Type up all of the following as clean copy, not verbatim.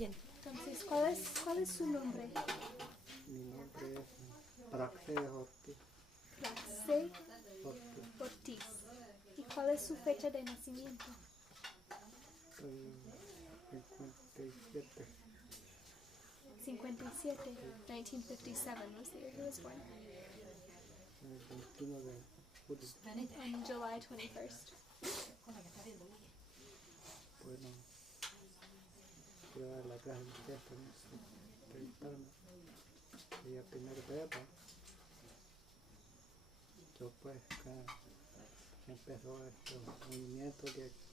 Bien. Entonces, ¿cuál es su nombre? Mi nombre es Praxedes Ortiz. Praxedes Ortiz. Ortiz. ¿Y cuál es su fecha de nacimiento? 57. 57. 1957 was the year he was born. El 21 de julio. On July 21st. Bueno, quiero dar las gracias a usted por entrevistarme. Ella primero vez, yo pues que empezó este movimiento de aquí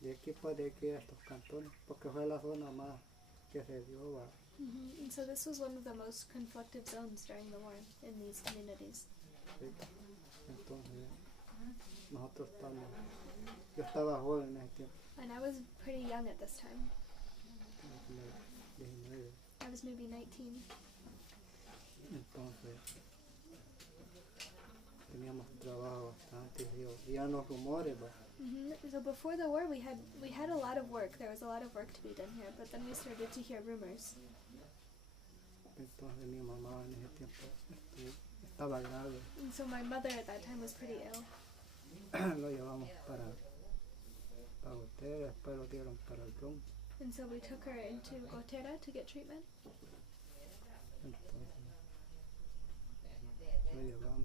de aquí pues de aquí a estos cantones, porque fue la zona más que se dio. ¿Va? And so this was one of the most conflicted zones during the war in these communities. Sí. Entonces nosotros yo estaba joven en ese tiempo. And I was pretty young at this time. Como 19. I was maybe 19. Entonces teníamos trabajo bastante y oían los rumores. ¿Va? So before the war, we had a lot of work. There was a lot of work to be done here, but then we started to hear rumors. Entonces mi mamá en ese tiempo estaba grave. And so my mother at that time was pretty ill. Lo llevamos para Gotera, después lo dieron para el Bronx. And so we took her into Gotera to get treatment. Entonces lo llevamos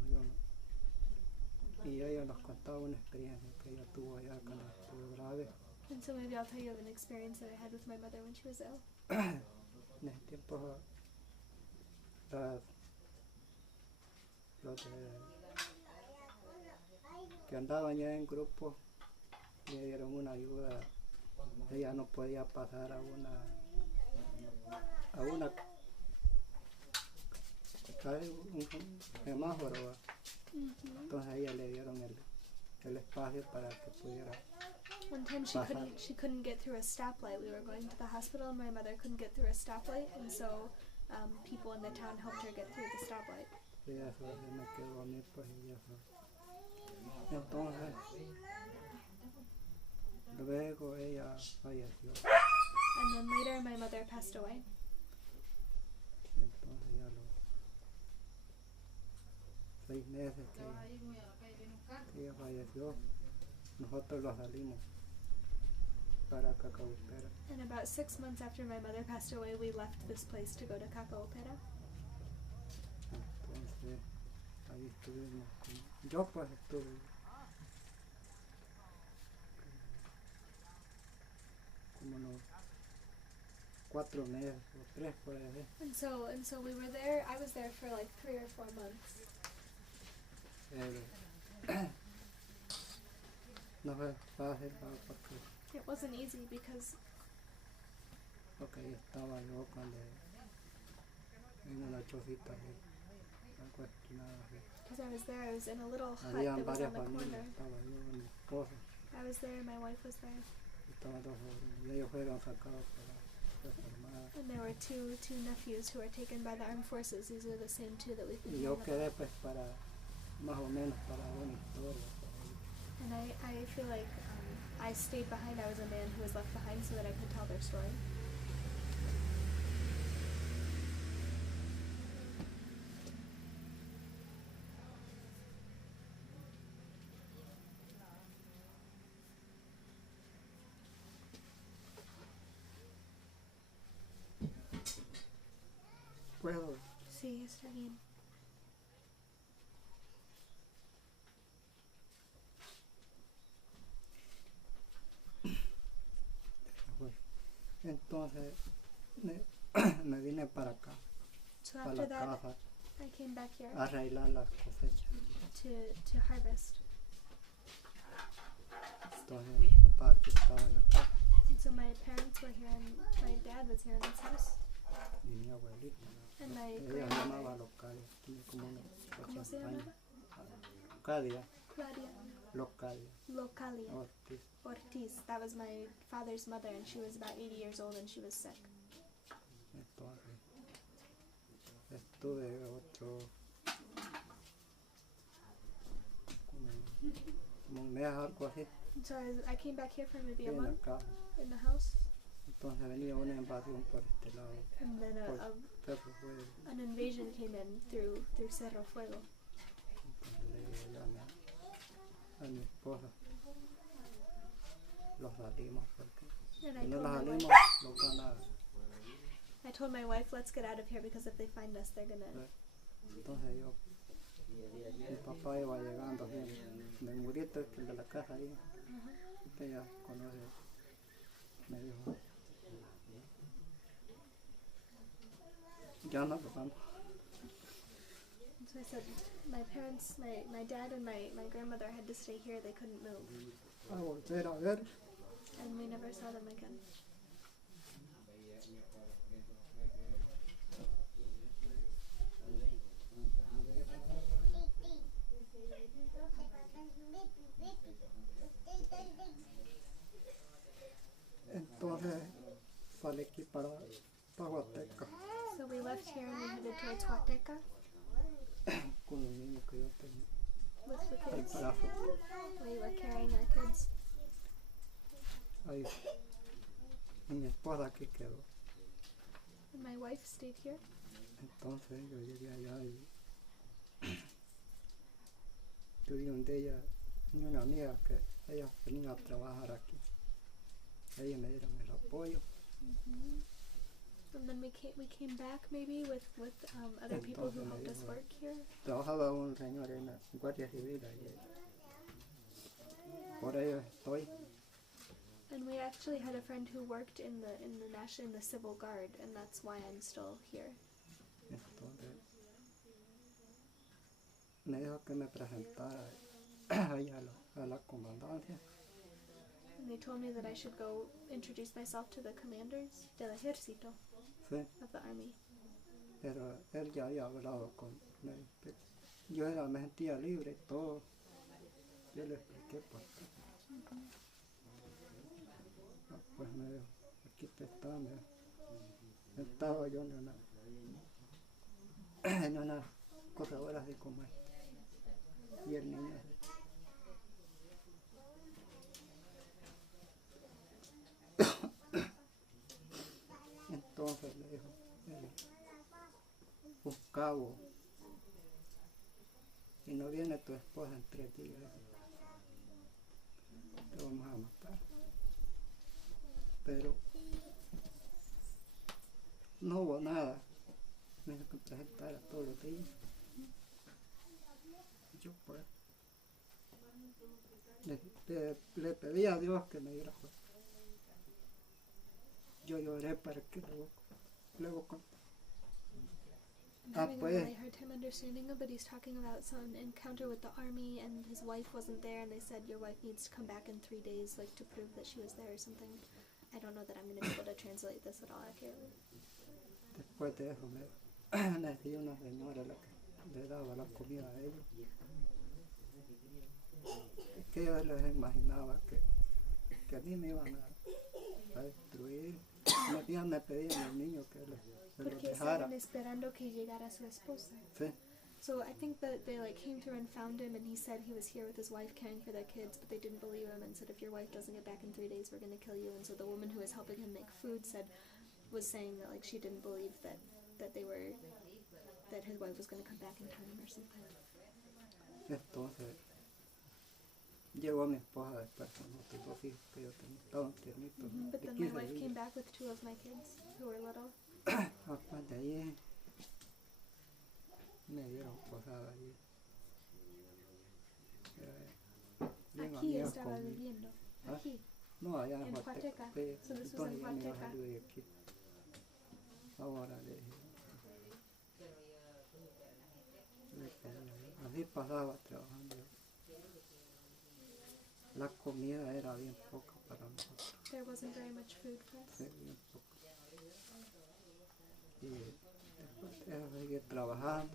y ella nos contaba una experiencia que ella tuvo allá cuando estuvo grave. And so maybe I'll tell you of an experience that I had with my mother when she was ill. En ese tiempo los que andaban ya en grupo le dieron una ayuda. Ella no podía pasar a una un semáforo. Entonces a ella le dieron el espacio para que pudiera. One time she couldn't get through a stoplight. We were going to the hospital and my mother couldn't get through a stoplight, and so people in the town helped her get through the stoplight. Y eso se me quedó a mí, pues, y eso. Entonces luego ella falleció. And then later my mother passed away. Entonces ya los 6 meses que ella falleció, nosotros lo salimos para Cacahuipera. And about 6 months after my mother passed away, we left this place to go to Cacahuipera. Entonces ahí estuvimos. Yo pues estuve como unos 4 meses o 3 por ahí. And so we were there. I was there for like 3 or 4 months. No fue fácil porque It wasn't easy because ahí estaba yo cuando en una chocita algo esquinada así. I was there. I was in a little hut Habían that was varias on the familias, corner. estaba yo, mi esposa, I was there. My wife was there. estaban 2 jóvenes y ellos fueron sacados por las Fuerzas Armadas. And there were two nephews who were taken by the armed forces. These are the same 2 that we've been Y yo hearing quedé about. pues para más o menos para una historia. And I feel like I stayed behind. I was a man who was left behind so that I could tell their story. ¿Puedo? Sí, está bien. Entonces me vine para acá, So para after la that, casa, I came back here a arreglar las cosechas. to harvest. Entonces mi papá aquí estaba en la casa And so my parents were here and my dad was here in this house. y mi abuelita. And my Ella grandmother, llamaba Localia, tiene como unos ¿cómo se 80 años. llamaba? Localia, Claudia Localia, Localia Ortiz. Ortiz. That was my father's mother, and she was about 80 years old and she was sick. Entonces estuve otro como como un mes, algo así, So I came back here for maybe a en la month casa. in the house, Entonces venía una invasión por este lado, and then por Cerro Fuego. an invasion came in through Cerro Fuego. Entonces le dije yo a mi esposa, los salimos porque And si no los my salimos, wife, los van a... I told my wife, let's get out of here because if they find us, they're gonna. Entonces yo, mi papá iba llegando, así, me murito el de la casa ahí, usted ya conoce, me dijo, ya no nos vamos. So I said, my parents, my dad and my grandmother had to stay here. They couldn't move, A volver a ver, and we never saw them again. entonces salí aquí para Huasteca So we left here and we headed towards Huateca con los niños que yo tenía, with the al kids. brazo, We were carrying our kids, ahí, y mi esposa aquí quedó. and my wife stayed here. Entonces yo llegué allá y tuve un día una amiga que ellas venían a trabajar aquí. Ellos me dieron el apoyo. And then we came back maybe with other people who helped us work here. Trabajaba un señor en la Guardia Civil y por ello estoy. And we actually had a friend who worked in the Civil Guard, and that's why I'm still here. Entonces me dijo que me presentara ahí a la comandancia. And they told me that I should go introduce myself to the commanders del ejército Sí, of the army. pero él ya había hablado con él. Yo me sentía libre y todo. Yo le expliqué por qué. Pues me dijo, aquí te está, me dijo. Estaba yo en una cosa ahora así como esta. Y el niño así. Entonces le dijo, un cabo, si no viene tu esposa en 3 días, te vamos a matar. Pero no hubo nada, me dijo que presentara todos los días. Yo pues le pedí a Dios que me diera fuerza. Yo lloré para que luego I'm having a really hard time understanding him, but he's talking about some encounter with the army, and his wife wasn't there, and they said your wife needs to come back in 3 days, like to prove that she was there or something. I don't know that I'm going to be able to translate this at all accurately. después de eso me decía una señora la que le daba la comida a ellos. Es que yo les imaginaba que a mí me iban a destruir. Me pedían al niño que se los Porque dejara. estaban esperando que llegara su esposa. Sí, So I think that they came through and found him, and he said he was here with his wife caring for their kids, but they didn't believe him and said, if your wife doesn't get back in 3 days, we're going to kill you. And so the woman who was helping him make food was saying that she didn't believe that his wife was going to come back in time or something. entonces llegó mi esposa después con otros 2 hijos que yo tenía, estaban tiernitos. But de then my 15 wife días. came back with 2 of my kids who were little. Después de ahí me dieron posada allí. Bien Aquí amigos estaba conmigo. viviendo. ¿Ah? Aquí. No, allá En en Huateca. Huateca. Sí, So this was entonces in ya me iba a Huateca. salir de aquí. Ahora le dije. Así pasaba trabajando. La comida era bien poca para nosotros. There wasn't very much food for us. Sí, bien poca. Y después de eso seguí trabajando,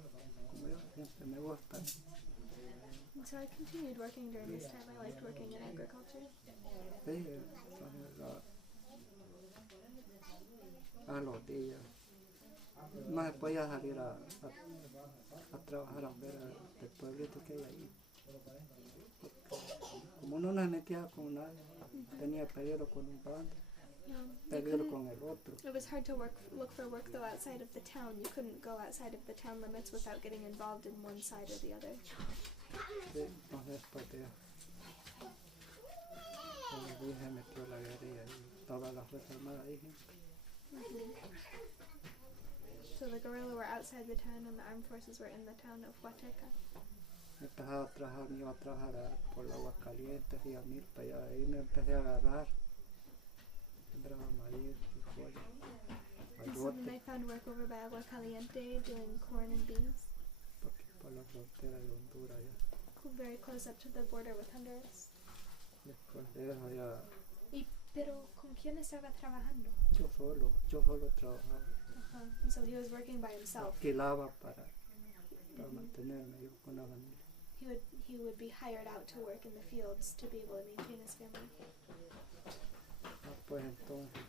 como yo siempre me gusta. And so I continued working during this time. I liked working in agriculture. Sí, entonces a los días. No se podía salir a trabajar afuera del pueblito que hay ahí. Como no nos metía con nadie, tenía peligro con un bando, No, you peligro couldn't. con el otro. It was hard to look for work though outside of the town. You couldn't go outside of the town limits without getting involved in one side or the other. Sí, entonces pues ya, como dije, metió la guerrilla y todas las fuerzas armadas dije. So the guerrilla were outside the town and the armed forces were in the town of Huateca. Empecé a trabajar, me iba a trabajar por la agua caliente, y a Milpa, y ahí me empecé a agarrar. Sembraba maíz, frijol, And so then ayote, I found work over by Agua Caliente doing corn and beans, porque por la frontera de Honduras ya. very close up to the border with Honduras. Después de eso ya, Pero ¿con quién estaba trabajando? yo solo trabajaba. And so he was working by himself. Alquilaba para mantenerme yo con la familia. He would be hired out to work in the fields to be able to maintain his family. Pues entonces,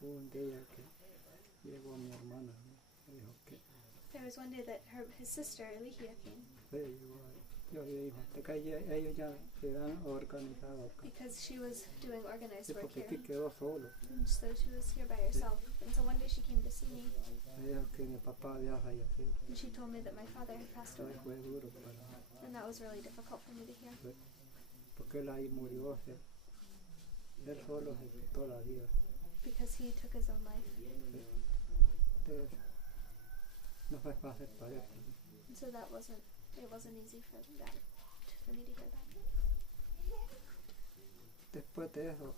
hubo un día que llegó mi hermana, me dijo que There was one day that his sister Eligia came llegó ahí. Yo le dije, ellos ya se han organizado acá. because she was doing organized Sí, work porque here. aquí quedó solo. And so she was here by herself. And so one day she came to see me Me dijo que mi papá había fallecido. and she told me that my father had passed away. Fue duro para mí, And that was really difficult for me to hear porque él ahí murió. Él solo se quitó la vida. because he took his own life. Entonces, no fue fácil para él. And so it wasn't easy for me to hear that. Después de eso,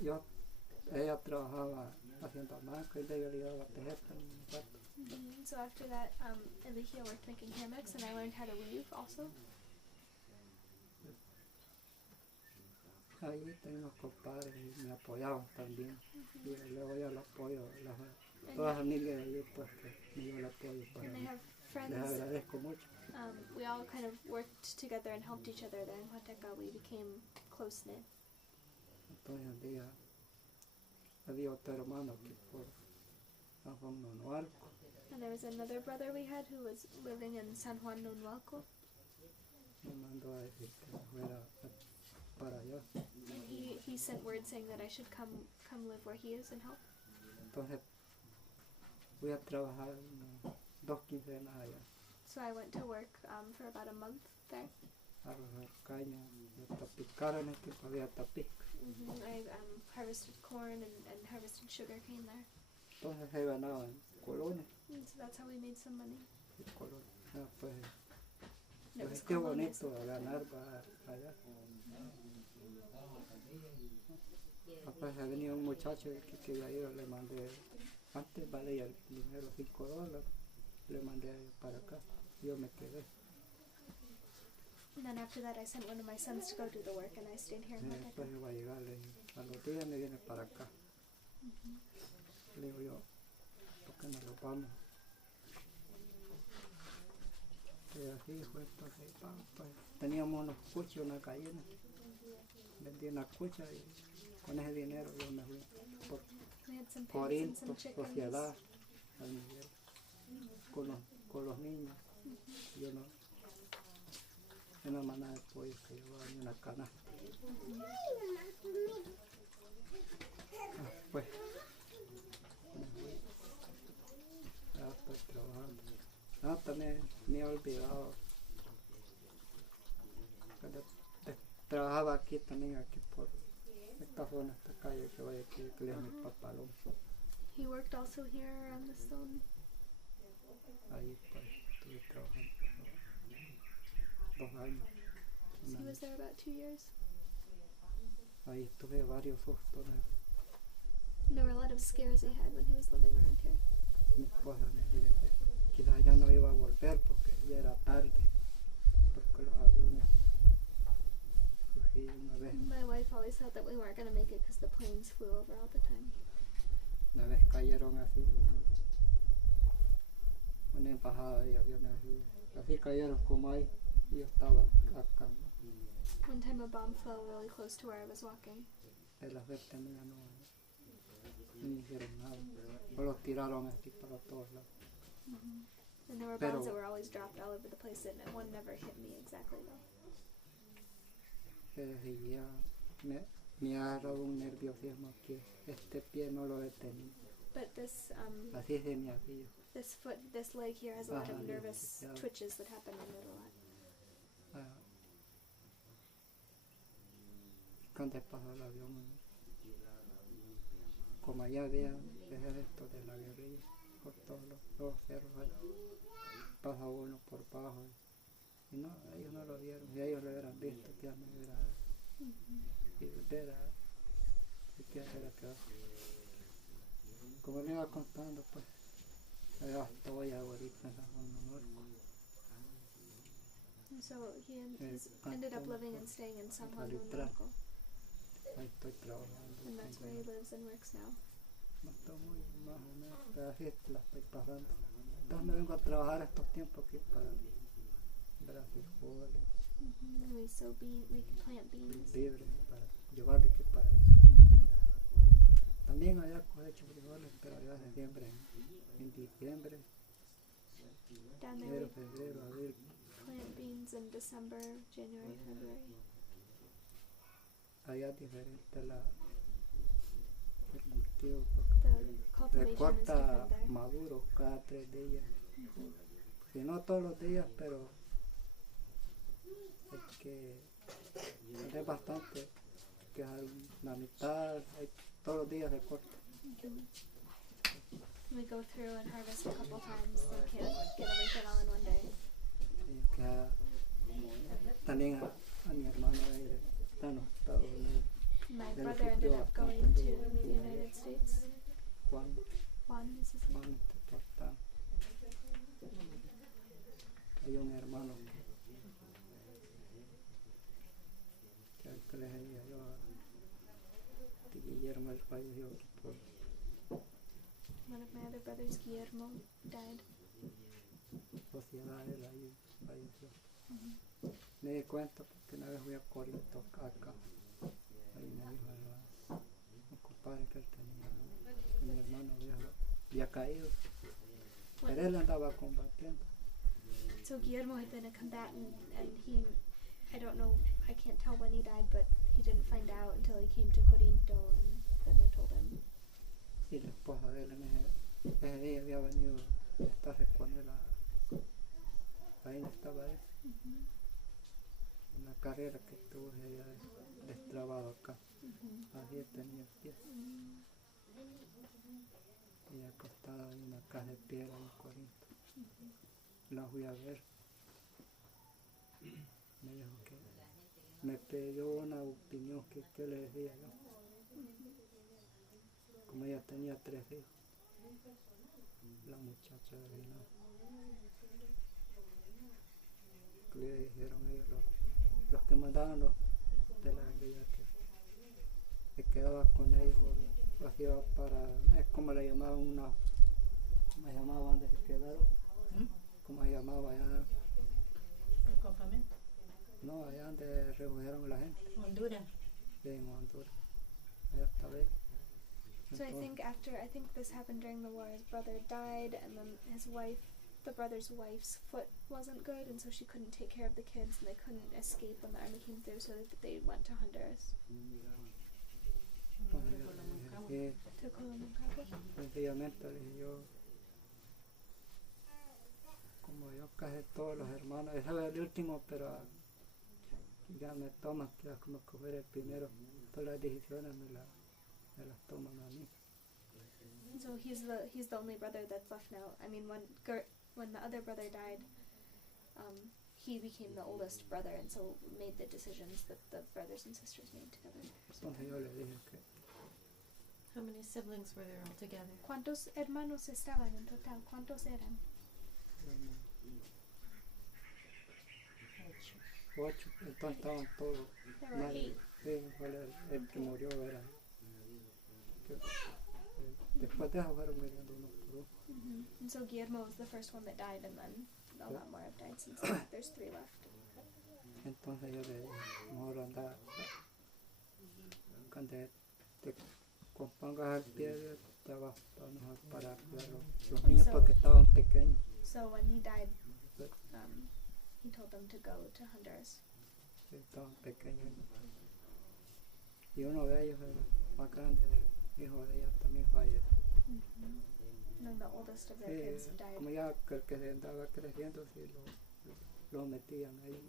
sí, ella trabajaba haciendo marca y yo le iba a tejer también un rato. So after that, Eligia worked making hammocks and I learned how to weave also. Ahí tenía unos compadres y me apoyaban también. Y luego yo el apoyo, toda la familia de ahí pues que me dio el apoyo para And I mí. have Les friends. agradezco mucho. We all kind of worked together and helped each other there in Huateca. We became close-knit. Entonces un día había otro hermano que por San Juan Nonualco, And there was another brother we had who was living in San Juan Nonualco. me mandó a decir que me fuera para allá. And he sent word saying that I should come live where he is and help. Entonces voy a trabajar 2 quincenas allá, So I went to work for about a month there. a rojar caña, a picar en este tiempo había tapic. I harvested corn and harvested sugar cane there. Entonces se ganaban colones And so that's how we made some money. y colones. Pues And it was qué colones. bonito ganar allá. Pues venía un muchacho que quería ir, le mandé, antes valía el dinero $5, le mandé para acá, yo me quedé. And then after that I sent one of my sons to go do the work and I stayed here in Huateca. Después iba a llegar, a los días me viene para acá. Le digo yo, ¿por qué no nos vamos? Y así fue, entonces, pues, teníamos unos cuchos, una gallina, vendí una cucha y con ese dinero yo me fui por We had some pigs and Corinto, some chickens. Sociedad, San Miguel, con los niños. Yo no, una manada de pollo que llevaba en una canasta. Pues, me fui. Ya estoy trabajando. También me he olvidado. Cuando trabajaba aquí también, aquí por esta zona, esta calle que voy aquí, que le llaman el Papalón. He worked also here around the stone. Ahí pues estuve trabajando 2 años. So he was there about 2 years. Ahí estuve varios sustos. And there were a lot of scares he had when he was living around here. Mi esposa me dijo que quizás ya no iba a volver porque ya era tarde, porque los aviones cogí una vez always thought that we weren't going to make it because the planes flew over all the time. Una vez cayeron así, una embajada de aviones así cayeron como ahí, y yo estaba acá. One time a bomb fell really close to where I was walking. De la suerte mía no me hicieron nada, o los tiraron así para todos lados. And there were Pero- bombs that were always dropped all over the place, and one never hit me exactly though. Seguía, me ha agarrado un nerviosismo que este pie no lo he tenido. But Así se me hacía. this leg here has a lot of Ajá, nervous ya. twitches that happen in it a lot. Ah, cuando pasó el avión, como allá había ejércitos de la guerrilla, por todos los cerros ahí, pasa uno por bajo. Y no, ellos no lo vieron, y ellos lo hubieran visto, que ya me hubiera, y hubiera, y que se le quedó. Como le iba contando, pues, allá estoy ahorita en San Juan de Norco. And so he's ended up living and staying in San Juan de Norco, Ahí estoy trabajando. and that's where he lives and works now. No estoy muy más o menos, pero así la estoy pasando. Entonces me vengo a trabajar estos tiempos aquí para ver frijoles, We plant beans. libres, para llevar de aquí para eso. También allá cosecho frijoles, pero allá se siembra en diciembre, Down there enero, we febrero, abril. plant beans in December, January, February. Allá es diferente el cultivo, The se cultivation is corta different there. maduro cada 3 días. Si no todos los días, pero hay que hacer bastante, hay que dejar la mitad, todos los días se corta. We go through and harvest a couple times, so we can't get everything all in one day. Y que también a mi hermano está en los Estados Unidos, My Then brother we ended go up up going and to do it. the United States. Juan, Juan is his name. Juan está. Hay un hermano que les decía yo a Guillermo, el falleció por One of my other brothers, Guillermo, died. sociedad, él ahí falleció. Me di cuenta porque una vez fui a Corinto acá, ahí me dijo un compadre que él tenía, que mi hermano había caído, pero él andaba combatiendo. So Guillermo had been a combatant, and I don't know, I can't tell when he died, but he didn't find out until he came to Corinto, and then they told him. Y la esposa de él ese día había venido a estarse con él, ahí estaba él, en la carrera que tuvo, se había destrabado acá, así tenía el pie, y acostada en una caja de piedra en Corinto. La fui a ver, me dijo que me pidió una opinión que le decía yo, como ella tenía 3 hijos, la muchacha del final, que le dijeron ellos, los que mandaban los de la guerrilla, que quedaba con ellos, o hacía para, como le llamaban ¿cómo se llamaba donde se quedaron? ¿Cómo se llamaba allá? ¿El campamento? No, allá donde refugiaron a la gente, Honduras. en Honduras, allá estaba él. So I think this happened during the war. His brother died, and then the brother's wife's foot wasn't good, and so she couldn't take care of the kids, and they couldn't escape when the army came through, so they went to Honduras. Sí, To Colombia. sencillamente le dije yo, como yo casi todos los hermanos, ese era el último, pero ya me toman, que como que fuera el primero, todas las decisiones me las toman a mí. So he's the only brother that's left now. I mean, when the other brother died, he became the oldest brother, and so made the decisions that the brothers and sisters made together. Entonces yo le dije que How many siblings were there altogether? ¿Cuántos hermanos estaban en total? ¿Cuántos eran? 8, entonces estaban todos. There were 8. Sí, fue el que murió era. Después de eso fueron muriendo uno por uno. And so Guillermo was the first one that died, and then a lot more have died since then. There's 3 left. Entonces yo le dije, mejor anda, cuando te compongas al pie, te vas mejor para cuidar los niños porque estaban pequeños. So when he died, But he told them to go to Honduras. estaban pequeños. Y uno de ellos, el más grande, el hijo de ella, también falleció. And then the oldest of their kids Sí, died. como ya que el que se andaba creciendo, sí lo metían ahí,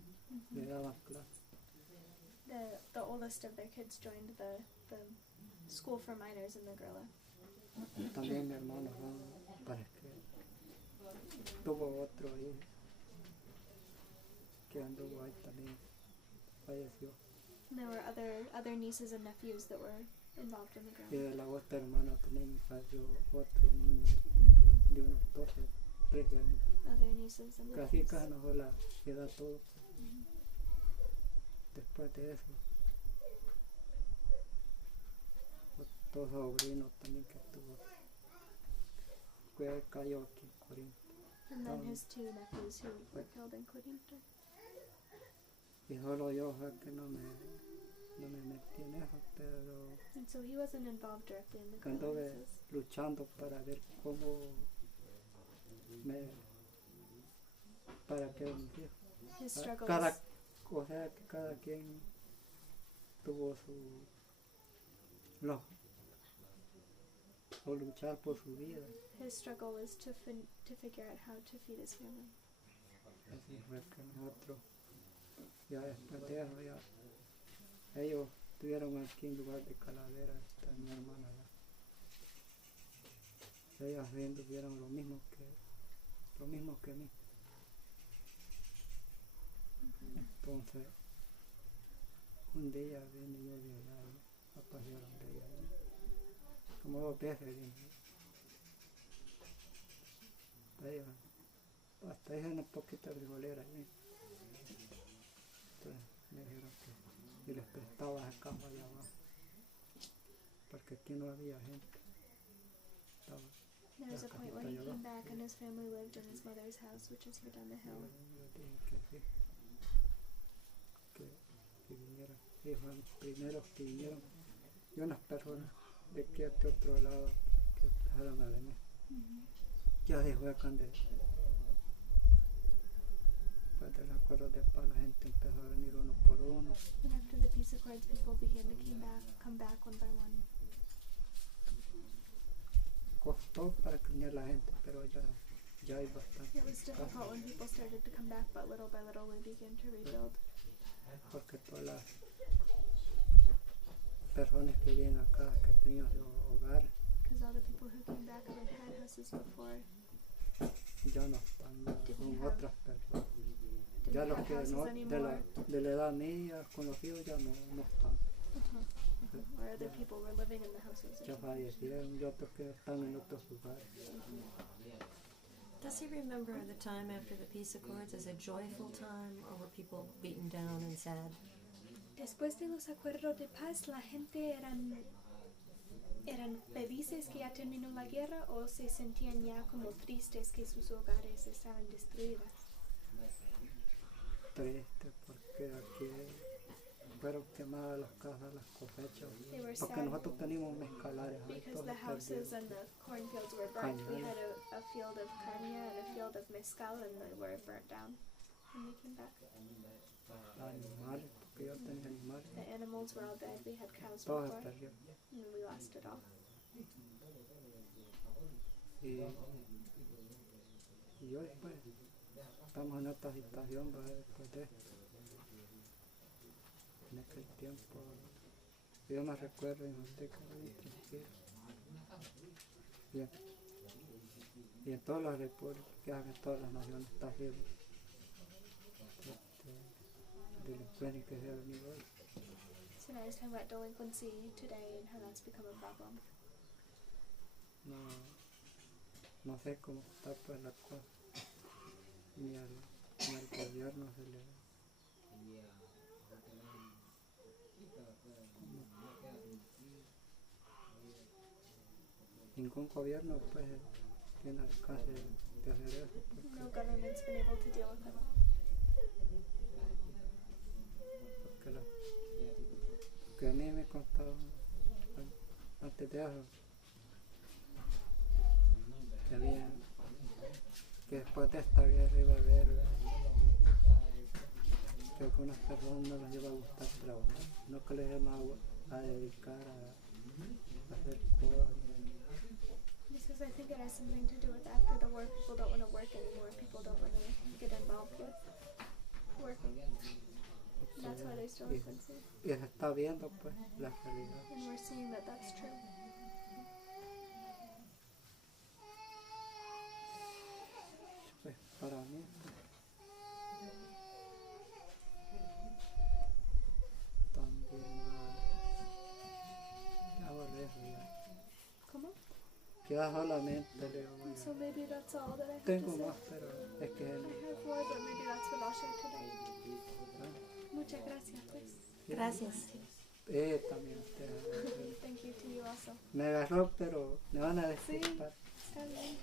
le daban clases. The oldest of their kids joined the school for minors in the guerrilla. También mi hermano Juan, parece que tuvo otro hijo que anduvo ahí también, falleció. And there were other nieces and nephews that were involved in the Y guerrilla. de la otra hermana también falleció otro niño de unos 12, 13 años. Other nieces and Casi nephews. casi nos fue la edad todo. Después de eso, otro sobrino también que tuvo, que cayó aquí en Corinto. And then his two nephews who were killed in Corinto. Y solo yo fue que no me metí en eso, pero And so he wasn't involved directly in the guerrilla. anduve he says. luchando para ver cómo para que mis hijos, His struggles. o sea que cada quien tuvo o luchar por su vida. His struggle was to figure out how to feed his family. Así fue que nosotros, ya después de eso, ya ellos estuvieron aquí en lugar de Calavera, está mi hermana allá. Ellas viendo vieron lo mismo que mí. Entonces, un día vine yo de allá a pasear donde ella, como 2 veces vine. Hasta hice una poquita frijolera allí. Entonces me dijeron que yo les prestaba esa cama allá abajo, porque aquí no había gente. There was a point when he came back and his family lived in his mother's house, which is here down the hill. Yo dije que sí, que vinieran. Sí, fueron los primeros que vinieron. Y unas personas de aquí a este otro lado que empezaron a venir. Ya se fue cuando después de los acuerdos de paz la gente empezó a venir uno por uno. And after the peace accords, people began to come back one by one. Costó para que viniera la gente, pero ya hay bastante. It was difficult when people started to come back, but little by little we began to rebuild. Porque todas las personas que vienen acá, que tenían su hogar, Because all the people who came back who had had houses before ya no están, ya son Didn't otras personas. didn't Ya los have que houses no, anymore. de la edad mía, conocidos, ya no están. Or other people were living in the houses. Ya fallecieron y otros que están en otros lugares. Does he remember the time after the peace accords as a joyful time, or were people beaten down and sad? Después de los acuerdos de paz, la gente eran felices que ya terminó la guerra o se sentían ya como tristes que sus hogares estaban destruidos. Triste porque aquí fueron quemadas las casas, las cosechas. They were Porque sad nosotros teníamos mezcalares ahí, because todos the houses perdidos. and the cornfields were burnt. We Caña. had a field of caña and a field of mezcal, and they were burnt down when we came back. Animales, porque yo tenía animales, The animals were all dead. We had cows todos se before, perdieron. and we lost it all. Y hoy pues estamos en esta situación, ¿verdad? Después de esto. En aquel tiempo, yo me recuerdo en Azteca, muy tranquilo. Bien. Y en todas las repúblicas, en todas las naciones está así delincuentes que se ha venido hoy. So now I was talking about delinquency today and how that's become a problem. No sé cómo está pues la cosa. Ni al gobierno se le... Ningún gobierno pues tiene alcance de hacer eso. No government's been able to deal with it. Porque que a mí me contaba antes de eso que había que después de esta guerra iba a haber que algunas personas no les iba a gustar trabajar, no que les iban a dedicar a hacer cosas. Because I think it has something to do with after the war, people don't want to work anymore. People don't want to get involved with working. That's why they're still offensive. Y se está viendo pues la realidad. And we're seeing that that's true. Pues para mí también ya lejos ya. ¿Cómo? Queda solamente Leo. So maybe that's all that I have Tengo to say. más, pero es que I have more, but maybe that's what I'll share tonight. ah, Muchas gracias, pues. sí, Gracias. también usted. Thank you to you also. Me agarró, pero me van a disculpar. Está bien.